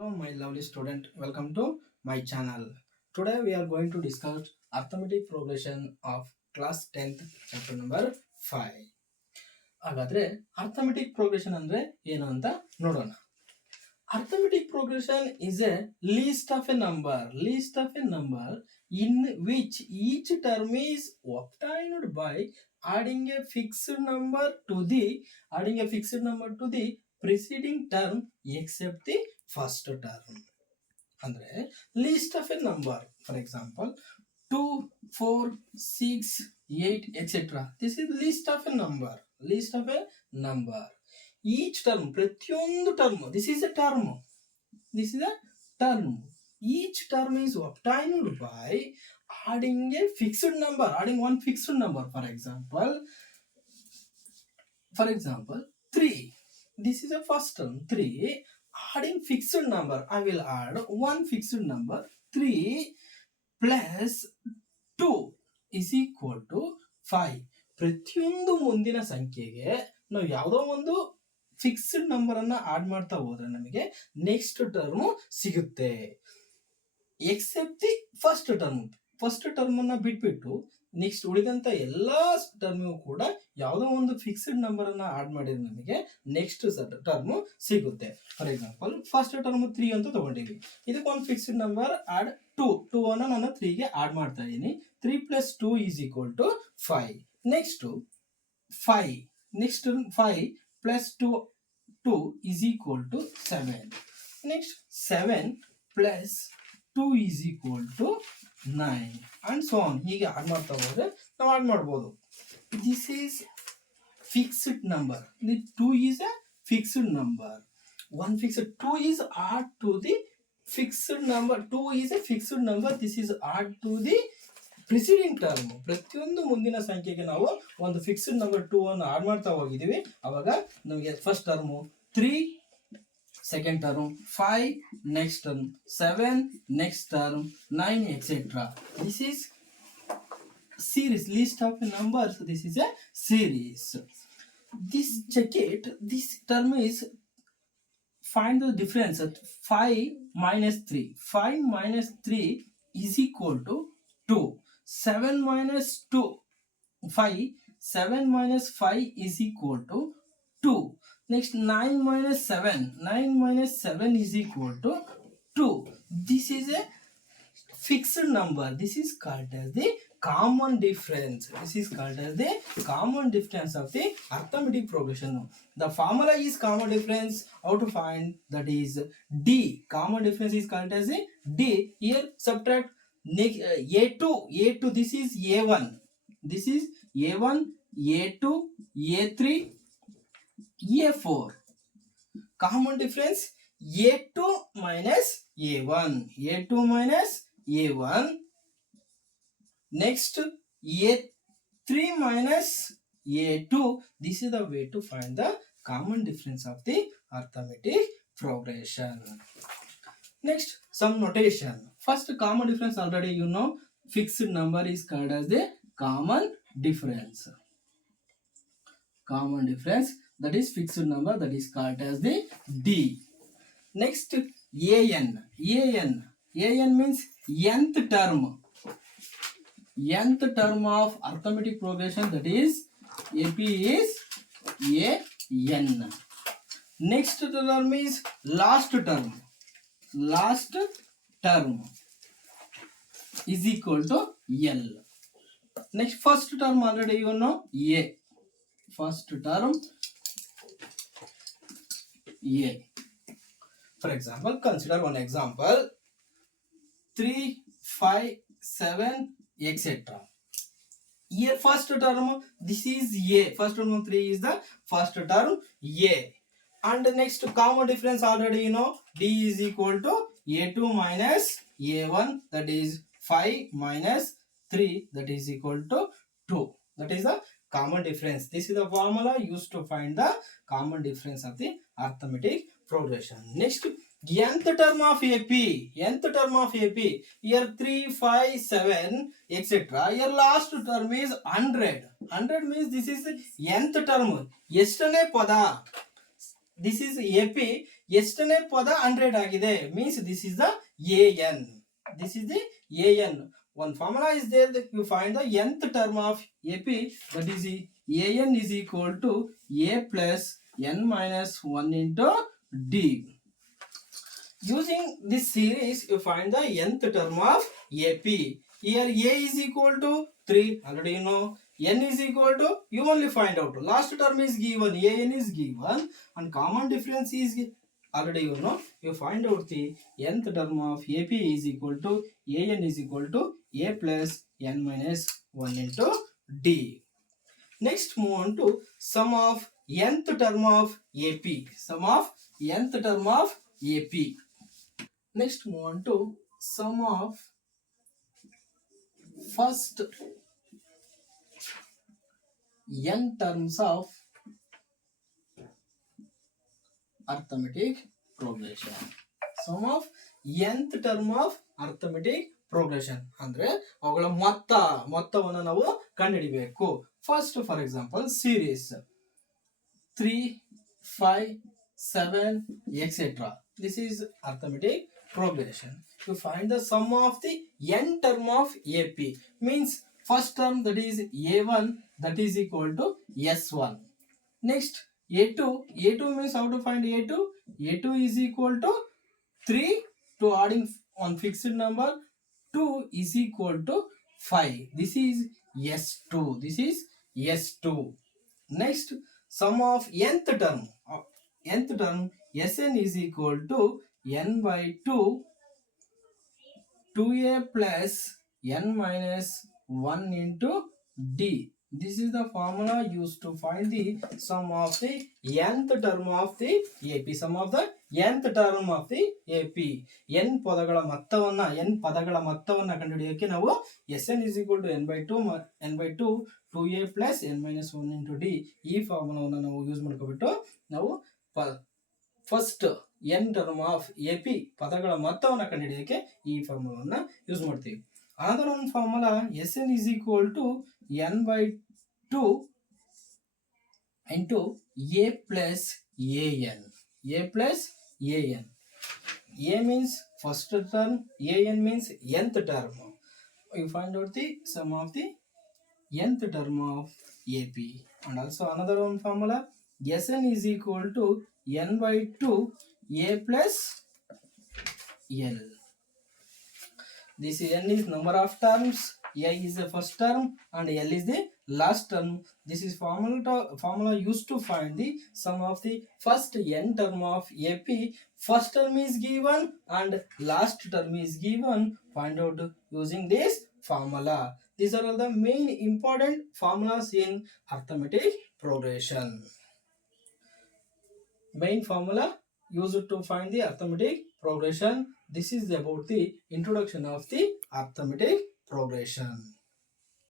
Hello, my lovely student. Welcome to my channel. Today we are going to discuss arithmetic progression of class 10th chapter number 5. ಹಾಗಾದ್ರೆ arithmetic progression ಅಂದ್ರೆ ಏನು ಅಂತ ನೋಡೋಣ. Arithmetic progression is a list of a number in which each term is obtained by adding a fixed number to the preceding term except the first term. ಅಂದ್ರೆ list of a number, for example 2, 4, 6, 8 etc. This is list of a number. Each term, ಪ್ರತಿಯೊಂದು term, this is a term. Each term is obtained by adding one fixed number. For example 3. This is a first term 3. Adding fixed number, I will add one fixed number 3 plus 2 is equal to 5. ಪ್ರತಿಯೊಂದು ಮುಂದಿನ ಸಂಖ್ಯೆಗೆ ನಾವು ಯಾವುದೋ ಒಂದು fixed number ಅನ್ನ add ಮಾಡ್ತಾ ಹೋದ್ರೆ ನಮಗೆ ನೆಕ್ಸ್ಟ್ ಟರ್ಮ್ ಸಿಗುತ್ತೆ. ಎಕ್ಸೆಪ್ಟ್ ದಿ ಫಸ್ಟ್ ಟರ್ಮ್ ಅನ್ನ ಬಿಟ್ಬಿಟ್ಟು ನೆಕ್ಸ್ಟ್ ಉಳಿದಂತ ಎಲ್ಲಾ ಟರ್ಮಿಗೂ ಕೂಡ ಯಾವುದೋ ಒಂದು ಫಿಕ್ಸ್ಡ್ ನಂಬರ್ ಅನ್ನ ಆಡ್ ಮಾಡಿದ್ರೆ ನಮಗೆ ನೆಕ್ಸ್ಟ್ ಟರ್ಮ್ ಸಿಗುತ್ತೆ. ಫಾರ್ ಎಕ್ಸಾಂಪಲ್ ಫಸ್ಟ್ ಟರ್ಮ್ 3 ಅಂತ ತಗೊಂಡಿವಿ. ಇದಕ್ಕೆ ಒಂದು ಫಿಕ್ಸ್ಡ್ ನಂಬರ್ ಆಡ್ 2 ಅನ್ನ ನಾನು 3 ಗೆ ಆಡ್ ಮಾಡ್ತಾ ಇದ್ದೀನಿ. 3 plus 2 is equal to 5. Next 5 plus 2 is equal to 7. Next 7 plus 2 is equal to 9 and so on. ಹೀಗೆ ಆಡ್ ಮಾಡ್ತಾ ಹೋದ್ರೆ ನಾವು ಆಡ್ ಮಾಡಬಹುದು. This is fixed number. The 2 is a fixed number. 2 is add to the fixed number. 2 is a fixed number. This is add to the preceding term. ಪ್ರತಿಯೊಂದು ಮುಂದಿನ ಸಂಖ್ಯೆಗೆ ನಾವು ಒಂದು ಫಿಕ್ಸ್ಡ್ ನಂಬರ್ 2 ಅನ್ನು ಆಡ್ ಮಾಡ್ತಾ ಹೋಗಿದ್ದೀವಿ. ಅವಾಗ ನಮಗೆ first term 3, second term 5, next term 7, next term 9 etc. This is series, list of numbers. This is a series. This check it. This term is find the difference at 5 minus 3. 5 minus 3 is equal to 2. 7 minus 5 is equal to 2. Next 9 minus 7 is equal to 2. This is a fixed number. This is called as the common difference. Of the arithmetic progression. The formula is common difference. How to find? That is D. Common difference is called as a D. Here subtract A2. This is A1. A2, A3, A4. Common difference A2 minus A1. Next A3 minus A2. This is the way to find the common difference of the arithmetic progression. Next, some notation. First, common difference already you know. Fixed number is called as the common difference. That is fixed number, that is called as the D. Next, AN means nth term of arithmetic progression, that is AP is AN. Next term is last term is equal to L. Next, first term already you know, A. First term A. For example, consider one example 3, 5, 7 etc. Here first term, this is A. First term of 3 is the first term A. And next common difference already you know, D is equal to A2 minus A1, that is 5 minus 3, that is equal to 2. That is the common difference. This is the formula used to find the common difference of the arithmetic progression. Next, nth term of AP. Here 3, 5, 7 etc. Here last term is 100. 100 means this is nth term. ಎಷ್ಟನೇ ಪದ? This is AP. ಎಷ್ಟನೇ ಪದ 100 ಆಗಿದೆ means this is the an. This is the an. One formula is there that you find the nth term of AP, that is the an is equal to a plus n minus 1 into d. Using this series you find the nth term of AP. Here a is equal to 3, already you know. N is equal to, you only find out, last term is given, an is given, and common difference is already you know. You find out the nth term of AP is equal to an is equal to a plus n minus 1 into d. Next move on to sum of nth term of AP. Sum of nth term of AP. Next move on to sum of first n terms of arithmetic progression. Sum of nth term of arithmetic progression ಅಂದ್ರೆ ಅವುಗಳ ಮೊತ್ತವನ್ನು ನಾವು ಕಂಡುಹಿಡಿಯಬೇಕು. First for example series 3, 5, 7 etc. This is arithmetic progression. You find the sum of the n term of AP means first term, that is a1, that is equal to s1. Next a2 means how to find a2 is equal to 3 to adding on fixed number 2 is equal to 5. This is s2. Next sum of nth term Sn is equal to n by 2a plus n minus 1 into d. This is the formula used to find the sum of the nth term of the AP. Sum of the nth term of the AP. n ಪದಗಳ ಮೊತ್ತವನ್ನು ಕಂಡುಹಿಡಿಯೋಕೆ ನಾವು Sn is equal to n by 2 2a plus n minus 1 into d ಈ ಫಾರ್ಮುಲಾವನ್ನು ನಾವು use ಮಾಡ್ಕೊಬಿಟ್ಟು ನಾವು first N term of AP ಪದಗಳ ಮೊತ್ತವನ್ನು ಕಂಡುಹಿಡಿಯೋಕೆ ಈ ಫಾರ್ಮುಲಾವನ್ನು use ಮಾಡ್ತೀವಿ. ಅನದರ್ ಒಂದು formula Sn is equal to n by 2 into a plus an. A means first term, an means nth term. You find out the sum of the nth term of AP. And also another one formula Sn is equal to n by 2 a plus l. This n is number of terms, a is the first term and l is the last term. This is formula used to find the sum of the first n term of AP. First term is given and last term is given. Find out using this formula. These are all the main important formulas in arithmetic progression. Main formula used to find the arithmetic progression. This is about the introduction of the arithmetic progression.